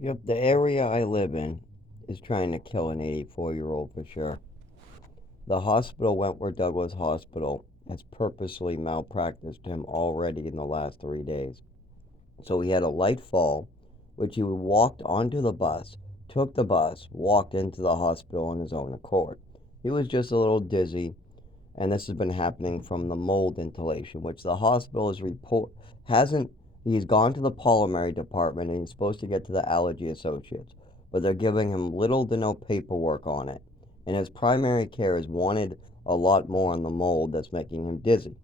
Yep, the area I live in is trying to kill an 84-year-old for sure. The hospital, Wentworth Douglas Hospital, has purposely malpracticed him already in the last 3 days. So he had a light fall, which he walked onto the bus, took the bus, walked into the hospital on his own accord. He was just a little dizzy, and this has been happening from the mold inhalation, which the hospital is report hasn't. He's gone to the pulmonary department and he's supposed to get to the allergy associates, but they're giving him little to no paperwork on it, and his primary care has wanted a lot more on the mold that's making him dizzy.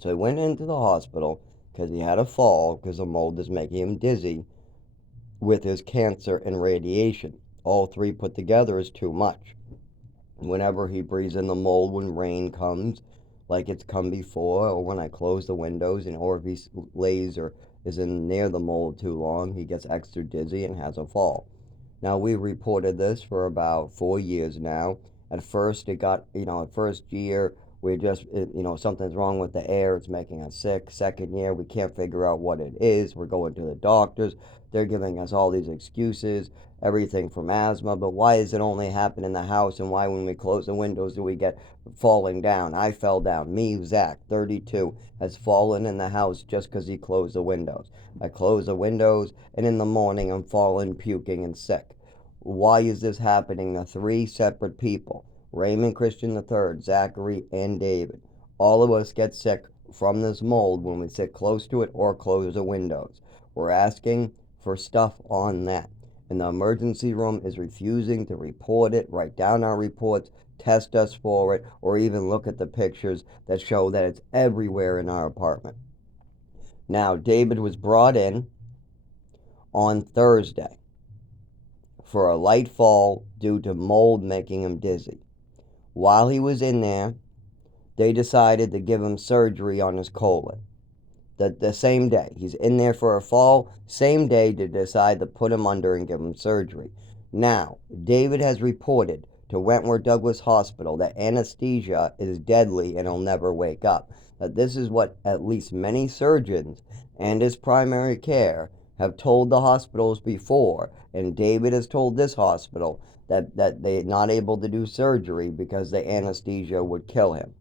So he went into the hospital because he had a fall because the mold is making him dizzy with his cancer and radiation. All three put together is too much. Whenever he breathes in the mold when rain comes, like it's come before, or when I close the windows, and or if he lays or is in near the mold too long, he gets extra dizzy and has a fall. Now we reported this for about 4 years now. At first, it got at first year we just something's wrong with the air, it's making us sick. Second year, we can't figure out what it is. We're going to the doctors. They're giving us all these excuses, everything from asthma. But why does it only happen in the house? And why, when we close the windows, do we get falling down? I fell down. Me, Zach, 32, has fallen in the house just because he closed the windows. I close the windows, and in the morning, I'm falling, puking, and sick. Why is this happening to three separate people? Raymond Christian III, Zachary, and David. All of us get sick from this mold when we sit close to it or close the windows. We're asking for stuff on that. And the emergency room is refusing to report it, write down our reports, test us for it, or even look at the pictures that show that it's everywhere in our apartment. Now, David was brought in on Thursday for a light fall due to mold making him dizzy. While he was in there, they decided to give him surgery on his colon. The same day. He's in there for a fall, same day to decide to put him under and give him surgery. Now, David has reported to Wentworth Douglas Hospital that anesthesia is deadly and he'll never wake up. That this is what at least many surgeons and his primary care have told the hospitals before, and David has told this hospital that they're not able to do surgery because the anesthesia would kill him.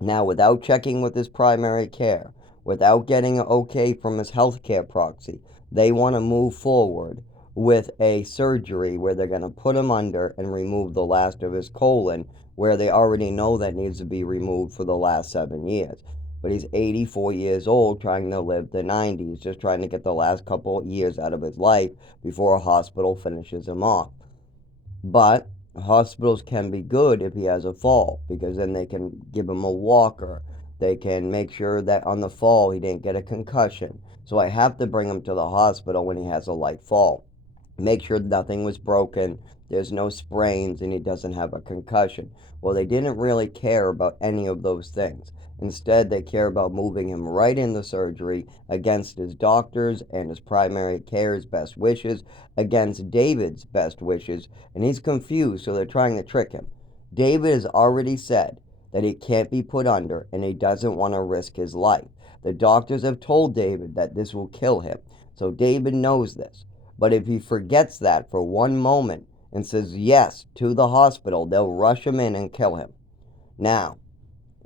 Now, without checking with his primary care, without getting an okay from his healthcare proxy, they want to move forward with a surgery where they're going to put him under and remove the last of his colon, where they already know that needs to be removed for the last 7 years. But he's 84 years old, trying to live the 90s, just trying to get the last couple of years out of his life before a hospital finishes him off. But hospitals can be good if he has a fall, because then they can give him a walker. They can make sure that on the fall he didn't get a concussion. So I have to bring him to the hospital when he has a light fall. Make sure nothing was broken, there's no sprains, and he doesn't have a concussion. Well, they didn't really care about any of those things. Instead, they care about moving him right into surgery against his doctors and his primary care's best wishes, against David's best wishes, and he's confused, so they're trying to trick him. David has already said that he can't be put under and he doesn't want to risk his life. The doctors have told David that this will kill him, so David knows this. But if he forgets that for one moment and says yes to the hospital, they'll rush him in and kill him. Now,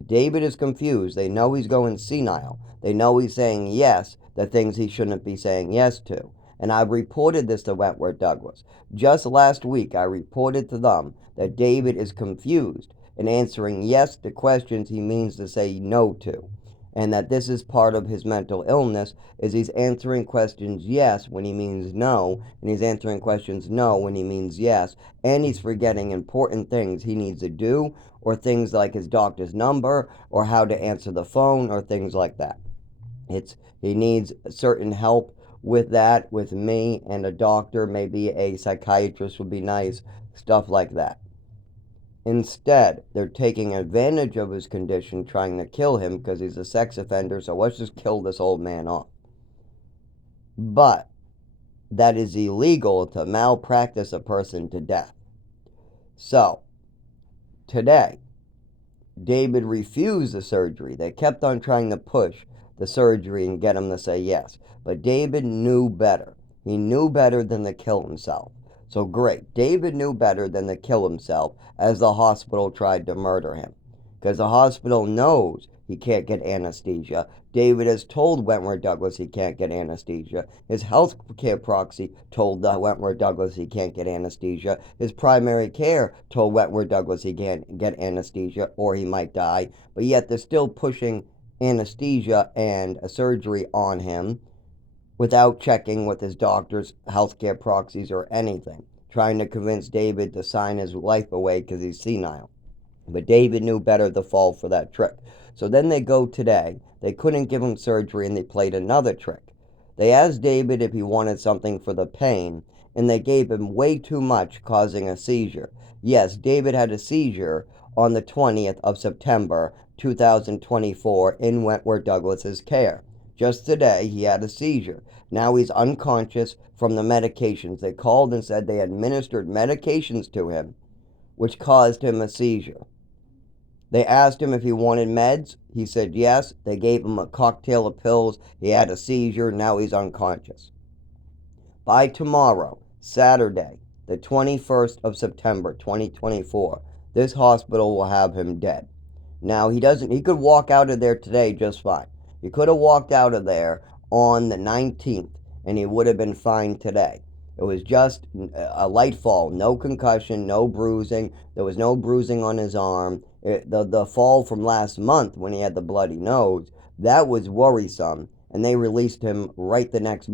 David is confused. They know he's going senile. They know he's saying yes to things he shouldn't be saying yes to. And I've reported this to Wentworth Douglas. Just last week, I reported to them that David is confused and answering yes to questions he means to say no to, and that this is part of his mental illness, is he's answering questions yes when he means no, and he's answering questions no when he means yes, and he's forgetting important things he needs to do, or things like his doctor's number or how to answer the phone or things like that. He needs certain help with that, with me and a doctor, maybe a psychiatrist would be nice, stuff like that. Instead, they're taking advantage of his condition, trying to kill him because he's a sex offender, so let's just kill this old man off. But that is illegal to malpractice a person to death. So, today, David refused the surgery. They kept on trying to push the surgery and get him to say yes. But David knew better. He knew better than to kill himself. So great. David knew better than to kill himself as the hospital tried to murder him. Because the hospital knows he can't get anesthesia. David has told Wentworth Douglas he can't get anesthesia. His health care proxy told Wentworth Douglas he can't get anesthesia. His primary care told Wentworth Douglas he can't get anesthesia or he might die. But yet they're still pushing anesthesia and a surgery on him without checking with his doctor's healthcare proxies or anything, trying to convince David to sign his life away because he's senile. But David knew better to fall for that trick. So then they go today. They couldn't give him surgery and they played another trick. They asked David if he wanted something for the pain, and they gave him way too much, causing a seizure. Yes, David had a seizure on the 20th of September 2024 in Wentworth Douglas's care. Just today, he had a seizure. Now he's unconscious from the medications. They called and said they administered medications to him, which caused him a seizure. They asked him if he wanted meds. He said yes. They gave him a cocktail of pills. He had a seizure. Now he's unconscious. By tomorrow, Saturday, the 21st of September, 2024, this hospital will have him dead. Now, he could walk out of there today just fine. He could have walked out of there on the 19th and he would have been fine today. It was just a light fall, no concussion, no bruising. There was no bruising on his arm. The fall from last month when he had the bloody nose, that was worrisome, and they released him right the next